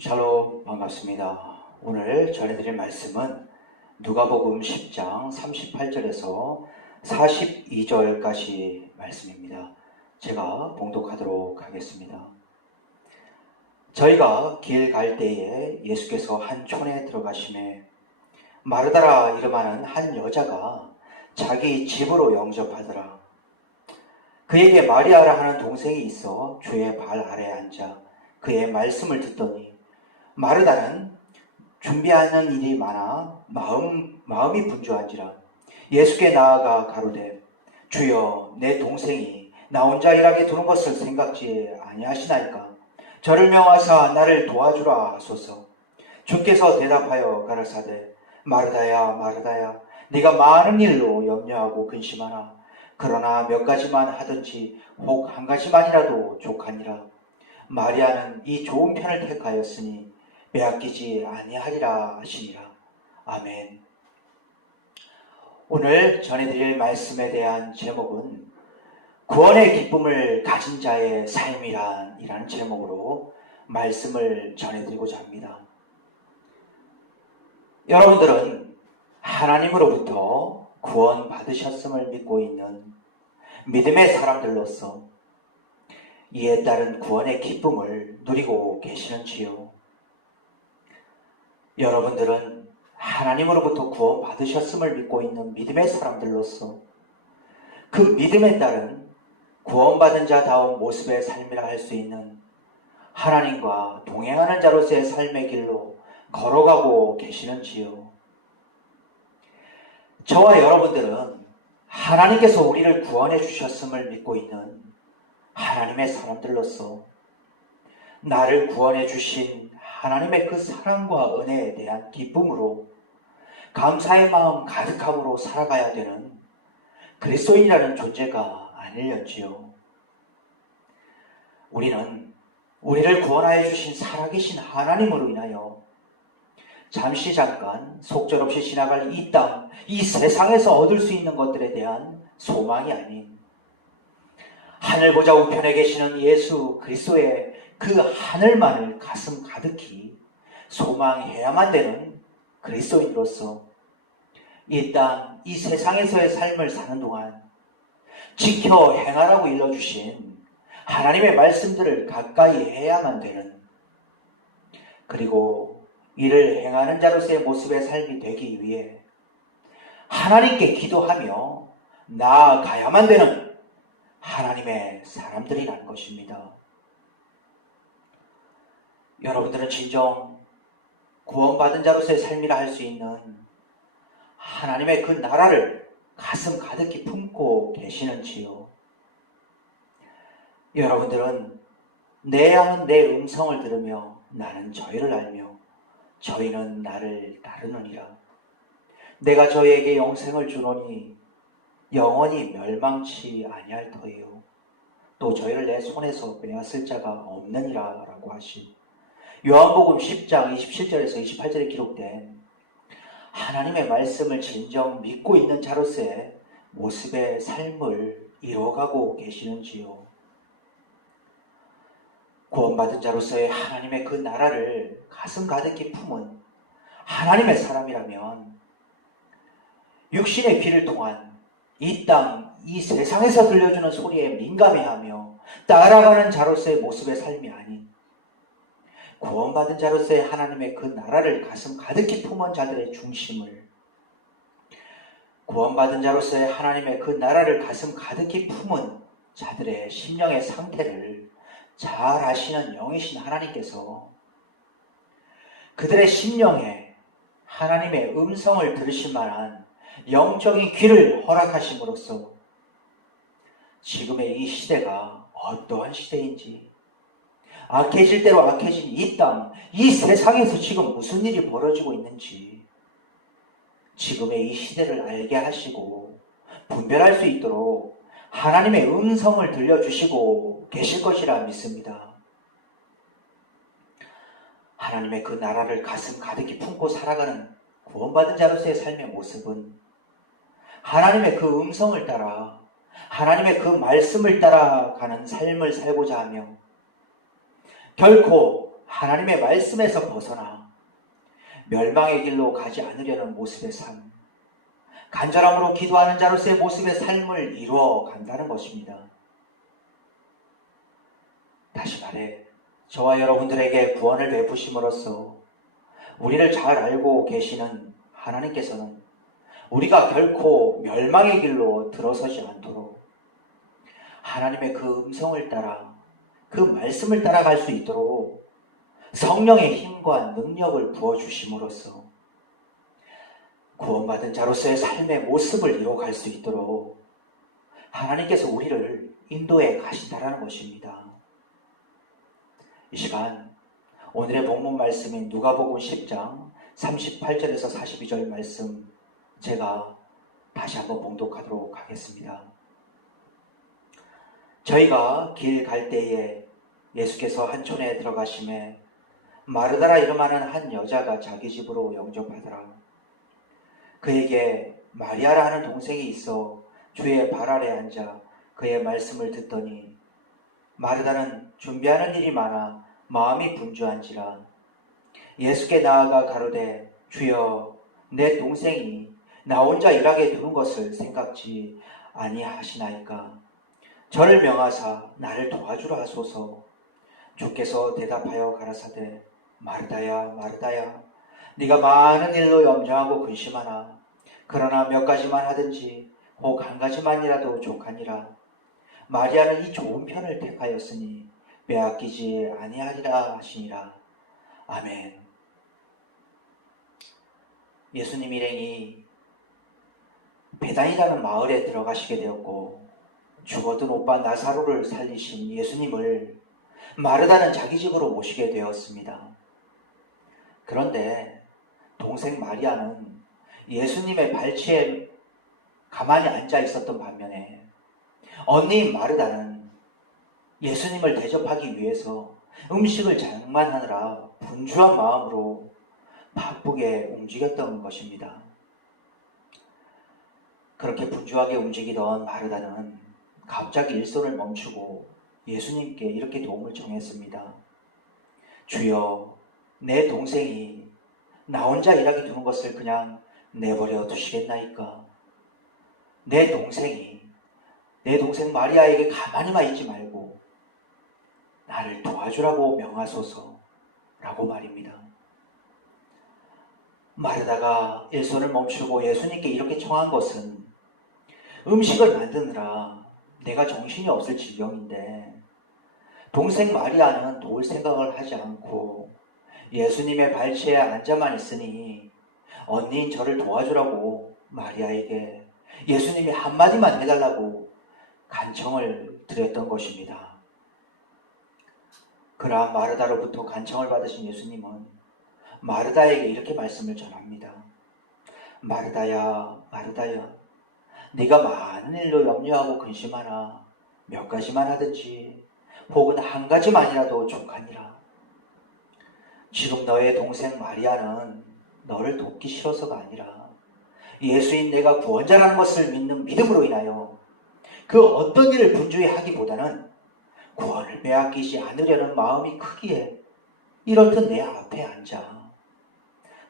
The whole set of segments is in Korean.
샬롬, 반갑습니다. 오늘 전해드릴 말씀은 누가복음 10장 38절에서 42절까지 말씀입니다. 제가 봉독하도록 하겠습니다. 저희가 길 갈 때에 예수께서 한 촌에 들어가시매 마르다라 이름하는 한 여자가 자기 집으로 영접하더라. 그에게 마리아라 하는 동생이 있어 주의 발 아래에 앉아 그의 말씀을 듣더니 마르다는 준비하는 일이 많아 마음이 분주한지라 예수께 나아가 가로되 주여 내 동생이 나 혼자 일하게 두는 것을 생각지 아니하시나이까 저를 명하사 나를 도와주라 하소서. 주께서 대답하여 가라사대 마르다야 마르다야 네가 많은 일로 염려하고 근심하나 그러나 몇 가지만 하든지 혹 한 가지만이라도 족하니라. 마리아는 이 좋은 편을 택하였으니 빼앗기지 아니하리라 하시니라. 아멘. 오늘 전해드릴 말씀에 대한 제목은 구원의 기쁨을 가진 자의 삶이라는 제목으로 말씀을 전해드리고자 합니다. 여러분들은 하나님으로부터 구원 받으셨음을 믿고 있는 믿음의 사람들로서 이에 따른 구원의 기쁨을 누리고 계시는지요? 여러분들은 하나님으로부터 구원 받으셨음을 믿고 있는 믿음의 사람들로서 그 믿음에 따른 구원받은 자다운 모습의 삶이라 할 수 있는 하나님과 동행하는 자로서의 삶의 길로 걸어가고 계시는지요? 저와 여러분들은 하나님께서 우리를 구원해 주셨음을 믿고 있는 하나님의 사람들로서 나를 구원해 주신 하나님의 그 사랑과 은혜에 대한 기쁨으로 감사의 마음 가득함으로 살아가야 되는 그리스도인이라는 존재가 아닐런지요. 우리는 우리를 구원하여 주신 살아계신 하나님으로 인하여 잠깐 속절없이 지나갈 이 땅, 이 세상에서 얻을 수 있는 것들에 대한 소망이 아닌 하늘 보좌 우편에 계시는 예수 그리스도의 그 하늘만을 가슴 가득히 소망해야만 되는 그리스도인으로서 이 땅, 이 세상에서의 삶을 사는 동안 지켜 행하라고 일러주신 하나님의 말씀들을 가까이 해야만 되는, 그리고 이를 행하는 자로서의 모습의 삶이 되기 위해 하나님께 기도하며 나아가야만 되는 하나님의 사람들이라는 것입니다. 여러분들은 진정 구원받은 자로서의 삶이라 할 수 있는 하나님의 그 나라를 가슴 가득히 품고 계시는지요? 여러분들은 내 양은 내 음성을 들으며 나는 저희를 알며 저희는 나를 따르느니라. 내가 저희에게 영생을 주노니 영원히 멸망치 아니할 터이요 또 저희를 내 손에서 빼앗을 자가 없느니라 라고 하신 요한복음 10장 27절에서 28절에 기록된 하나님의 말씀을 진정 믿고 있는 자로서의 모습의 삶을 이뤄가고 계시는지요? 구원받은 자로서의 하나님의 그 나라를 가슴 가득히 품은 하나님의 사람이라면 육신의 귀를 통한 이 땅, 이 세상에서 들려주는 소리에 민감해하며 따라가는 자로서의 모습의 삶이 아닌 구원받은 자로서의 하나님의 그 나라를 가슴 가득히 품은 자들의 중심을, 구원받은 자로서의 하나님의 그 나라를 가슴 가득히 품은 자들의 심령의 상태를 잘 아시는 영이신 하나님께서 그들의 심령에 하나님의 음성을 들으실 만한 영적인 귀를 허락하심으로써 지금의 이 시대가 어떠한 시대인지, 악해질 대로 악해진 이 땅, 이 세상에서 지금 무슨 일이 벌어지고 있는지 지금의 이 시대를 알게 하시고 분별할 수 있도록 하나님의 음성을 들려주시고 계실 것이라 믿습니다. 하나님의 그 나라를 가슴 가득히 품고 살아가는 구원받은 자로서의 삶의 모습은 하나님의 그 음성을 따라 하나님의 그 말씀을 따라가는 삶을 살고자 하며 결코 하나님의 말씀에서 벗어나 멸망의 길로 가지 않으려는 모습의 삶, 간절함으로 기도하는 자로서의 모습의 삶을 이루어 간다는 것입니다. 다시 말해 저와 여러분들에게 구원을 베푸심으로써 우리를 잘 알고 계시는 하나님께서는 우리가 결코 멸망의 길로 들어서지 않도록 하나님의 그 음성을 따라 그 말씀을 따라갈 수 있도록 성령의 힘과 능력을 부어주심으로써 구원받은 자로서의 삶의 모습을 이루어갈 수 있도록 하나님께서 우리를 인도해 가신다라는 것입니다. 이 시간 오늘의 본문 말씀인 누가복음 10장 38절에서 42절 말씀 제가 다시 한번 봉독하도록 하겠습니다. 저희가 길 갈 때에 예수께서 한 촌에 들어가심에 마르다라 이름하는 한 여자가 자기 집으로 영접하더라. 그에게 마리아라 하는 동생이 있어 주의 발 아래 앉아 그의 말씀을 듣더니 마르다는 준비하는 일이 많아 마음이 분주한지라. 예수께 나아가 가로되 주여 내 동생이 나 혼자 일하게 두는 것을 생각지 아니하시나이까. 저를 명하사 나를 도와주라 하소서. 주께서 대답하여 가라사대 마르다야 마르다야 네가 많은 일로 염려하고 근심하나 그러나 몇 가지만 하든지 혹 한 가지만이라도 족하니라. 마리아는 이 좋은 편을 택하였으니 빼앗기지 아니하리라 하시니라. 아멘. 예수님 일행이 베단이라는 마을에 들어가시게 되었고 죽어든 오빠 나사로를 살리신 예수님을 마르다는 자기 집으로 모시게 되었습니다. 그런데 동생 마리아는 예수님의 발치에 가만히 앉아 있었던 반면에 언니인 마르다는 예수님을 대접하기 위해서 음식을 장만하느라 분주한 마음으로 바쁘게 움직였던 것입니다. 그렇게 분주하게 움직이던 마르다는 갑자기 일손을 멈추고 예수님께 이렇게 도움을 청했습니다. 주여, 내 동생이 나 혼자 일하게 두는 것을 그냥 내버려 두시겠나이까? 내 동생 마리아에게 가만히만 있지 말고 나를 도와주라고 명하소서 라고 말입니다. 마르다가 일손을 멈추고 예수님께 이렇게 청한 것은 음식을 만드느라 내가 정신이 없을 지경인데 동생 마리아는 도울 생각을 하지 않고 예수님의 발치에 앉아만 있으니 언니인 저를 도와주라고 마리아에게 예수님이 한마디만 해달라고 간청을 드렸던 것입니다. 그러한 마르다로부터 간청을 받으신 예수님은 마르다에게 이렇게 말씀을 전합니다. 마르다야 마르다야 네가 많은 일로 염려하고 근심하나 몇 가지만 하든지 혹은 한 가지만이라도 족하니라. 지금 너의 동생 마리아는 너를 돕기 싫어서가 아니라 예수인 내가 구원자라는 것을 믿는 믿음으로 인하여 그 어떤 일을 분주히 하기보다는 구원을 빼앗기지 않으려는 마음이 크기에 이렇듯 내 앞에 앉아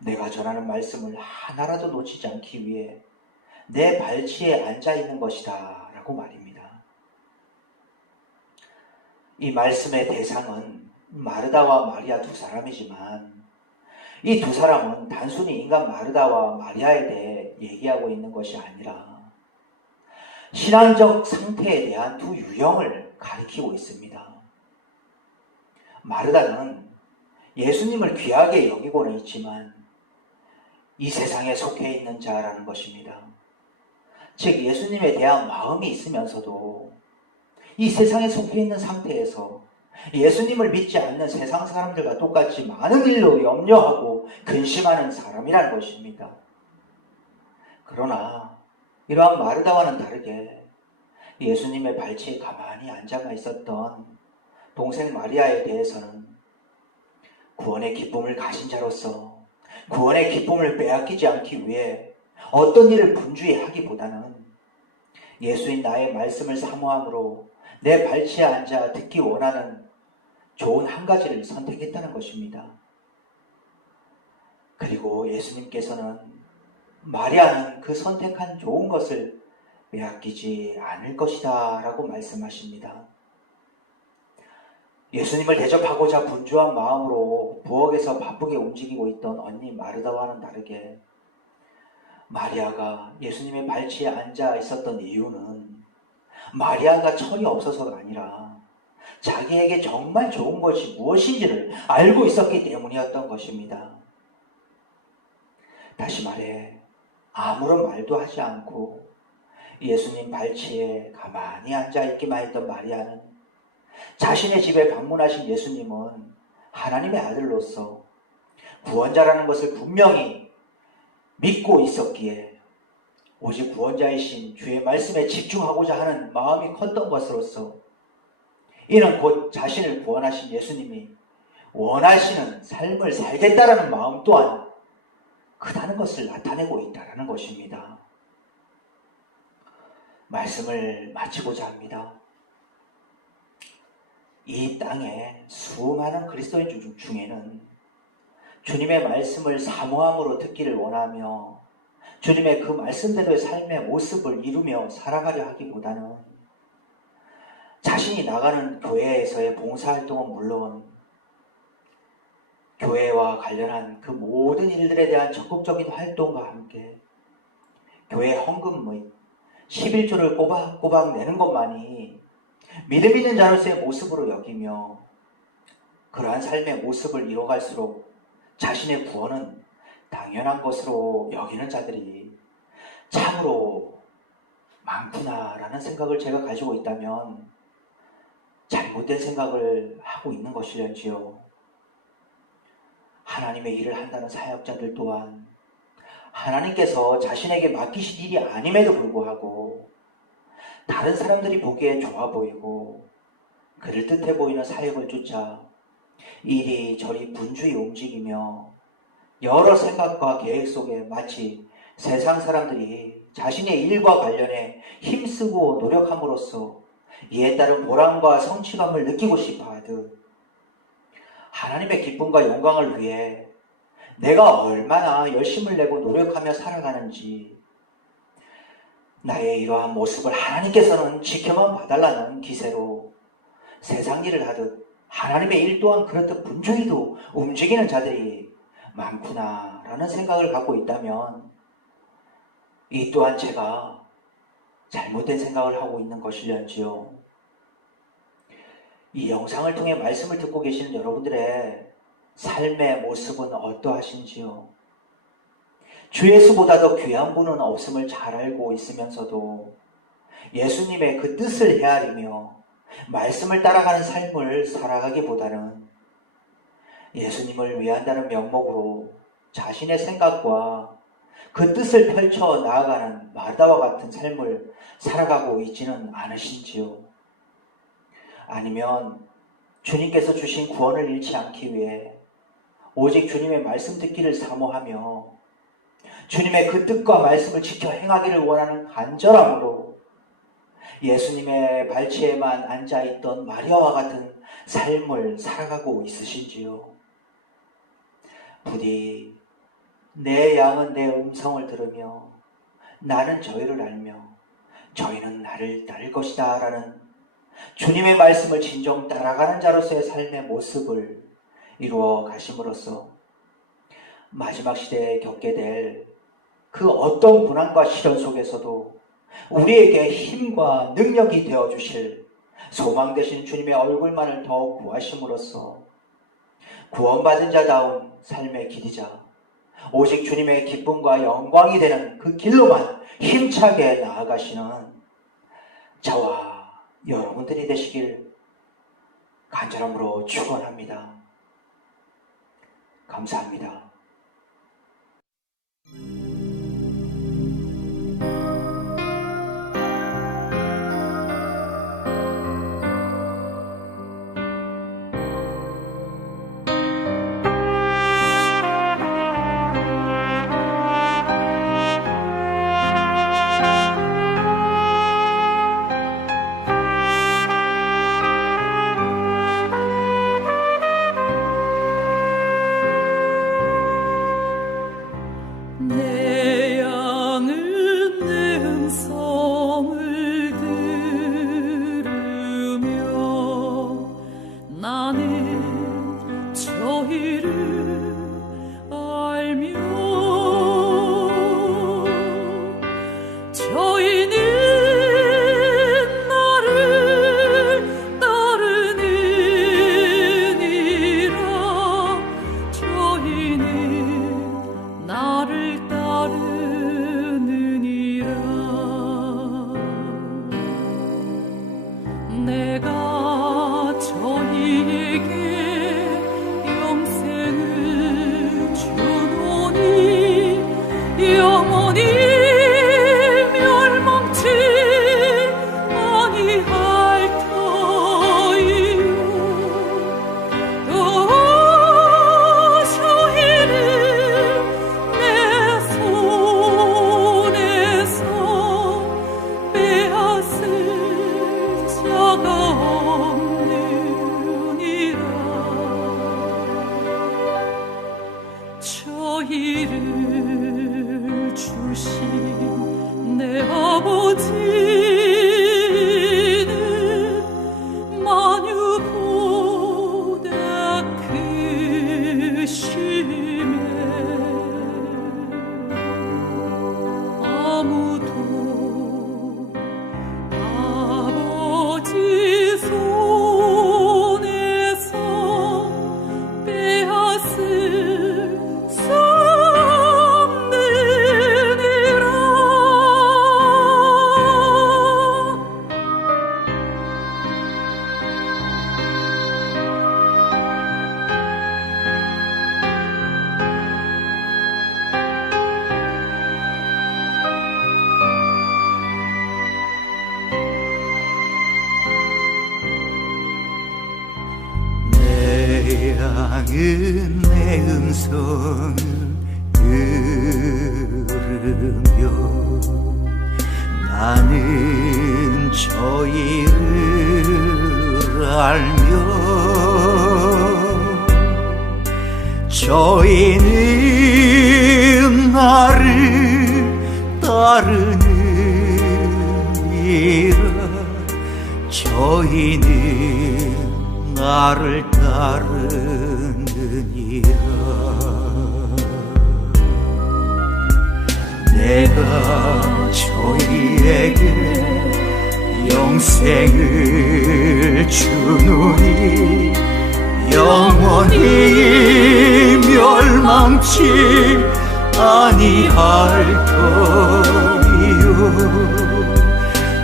내가 전하는 말씀을 하나라도 놓치지 않기 위해 내 발치에 앉아있는 것이다 라고 말입니다. 이 말씀의 대상은 마르다와 마리아 두 사람이지만 이 두 사람은 단순히 인간 마르다와 마리아에 대해 얘기하고 있는 것이 아니라 신앙적 상태에 대한 두 유형을 가리키고 있습니다. 마르다는 예수님을 귀하게 여기고는 있지만 이 세상에 속해 있는 자라는 것입니다. 즉 예수님에 대한 마음이 있으면서도 이 세상에 속해 있는 상태에서 예수님을 믿지 않는 세상 사람들과 똑같이 많은 일로 염려하고 근심하는 사람이라는 것입니다. 그러나 이러한 마르다와는 다르게 예수님의 발치에 가만히 앉아가 있었던 동생 마리아에 대해서는 구원의 기쁨을 가진 자로서 구원의 기쁨을 빼앗기지 않기 위해 어떤 일을 분주히 하기보다는 예수인 나의 말씀을 사모함으로 내 발치에 앉아 듣기 원하는 좋은 한 가지를 선택했다는 것입니다. 그리고 예수님께서는 마리아는 그 선택한 좋은 것을 빼앗기지 않을 것이다 라고 말씀하십니다. 예수님을 대접하고자 분주한 마음으로 부엌에서 바쁘게 움직이고 있던 언니 마르다와는 다르게 마리아가 예수님의 발치에 앉아 있었던 이유는 마리아가 철이 없어서가 아니라 자기에게 정말 좋은 것이 무엇인지를 알고 있었기 때문이었던 것입니다. 다시 말해 아무런 말도 하지 않고 예수님 발치에 가만히 앉아 있기만 했던 마리아는 자신의 집에 방문하신 예수님은 하나님의 아들로서 구원자라는 것을 분명히 믿고 있었기에 오직 구원자이신 주의 말씀에 집중하고자 하는 마음이 컸던 것으로서 이는 곧 자신을 구원하신 예수님이 원하시는 삶을 살겠다라는 마음 또한 크다는 것을 나타내고 있다는 것입니다. 말씀을 마치고자 합니다. 이 땅에 수많은 그리스도인 중에는 주님의 말씀을 사모함으로 듣기를 원하며 주님의 그 말씀대로의 삶의 모습을 이루며 살아가려 하기보다는 자신이 나가는 교회에서의 봉사활동은 물론 교회와 관련한 그 모든 일들에 대한 적극적인 활동과 함께 교회 헌금 및 11조를 꼬박꼬박 내는 것만이 믿음 있는 자로서의 모습으로 여기며 그러한 삶의 모습을 이뤄갈수록 자신의 구원은 당연한 것으로 여기는 자들이 참으로 많구나라는 생각을 제가 가지고 있다면 잘못된 생각을 하고 있는 것이려지요. 하나님의 일을 한다는 사역자들 또한 하나님께서 자신에게 맡기신 일이 아님에도 불구하고 다른 사람들이 보기에 좋아 보이고 그럴듯해 보이는 사역을 쫓아 이리저리 분주히 움직이며 여러 생각과 계획 속에 마치 세상 사람들이 자신의 일과 관련해 힘쓰고 노력함으로써 이에 따른 보람과 성취감을 느끼고 싶어 하듯 하나님의 기쁨과 영광을 위해 내가 얼마나 열심을 내고 노력하며 살아가는지 나의 이러한 모습을 하나님께서는 지켜만 봐달라는 기세로 세상 일을 하듯 하나님의 일 또한 그렇듯 분주히도 움직이는 자들이 많구나라는 생각을 갖고 있다면 이 또한 제가 잘못된 생각을 하고 있는 것이려지요. 이 영상을 통해 말씀을 듣고 계시는 여러분들의 삶의 모습은 어떠하신지요? 주 예수보다 더 귀한 분은 없음을 잘 알고 있으면서도 예수님의 그 뜻을 헤아리며 말씀을 따라가는 삶을 살아가기보다는 예수님을 위한다는 명목으로 자신의 생각과 그 뜻을 펼쳐 나아가는 마르다와 같은 삶을 살아가고 있지는 않으신지요? 아니면 주님께서 주신 구원을 잃지 않기 위해 오직 주님의 말씀 듣기를 사모하며 주님의 그 뜻과 말씀을 지켜 행하기를 원하는 간절함으로 예수님의 발치에만 앉아있던 마리아와 같은 삶을 살아가고 있으신지요? 부디 내 양은 내 음성을 들으며 나는 저희를 알며 저희는 나를 따를 것이다 라는 주님의 말씀을 진정 따라가는 자로서의 삶의 모습을 이루어 가심으로써 마지막 시대에 겪게 될 그 어떤 고난과 시련 속에서도 우리에게 힘과 능력이 되어주실 소망 되신 주님의 얼굴만을 더욱 구하심으로써 구원받은 자다운 삶의 길이자 오직 주님의 기쁨과 영광이 되는 그 길로만 힘차게 나아가시는 저와 여러분들이 되시길 간절함으로 축원합니다. 감사합니다. 저희를 주신 내 아버지는 만유보다 크심에 아무도 아버지 손에서 빼앗을 수 없느니라. 내 양은 내 음성을 들으며 나는 저희를 알며 저희는 나를 따르느니라. 저희는 나를 따르느니라. 내가 저희에게 영생을 주노니 영원히 멸망치 아니할 터이요.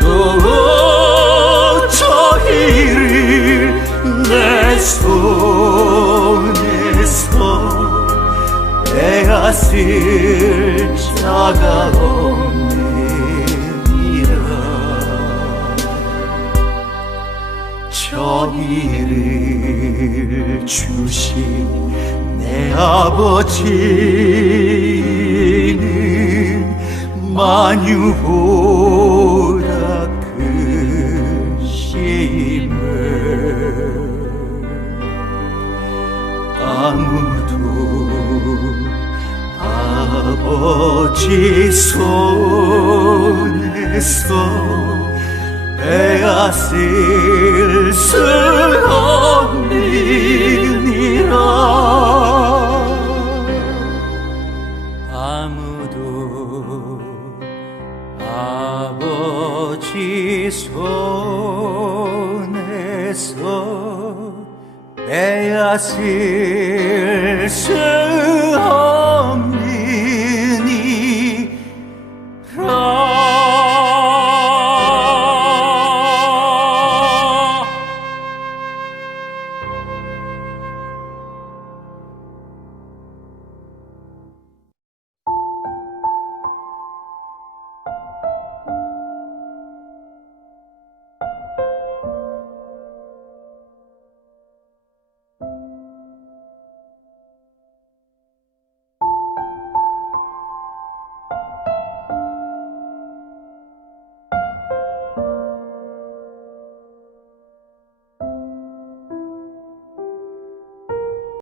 또 저희를 내 손에서 빼앗을 자가 없느니라. 저희를 주신 내 아버지는 만유보다 크심을 아무도 아버지 손에서 빼앗을 수 없느니라. 아무도 아버지 손에서 빼앗을 수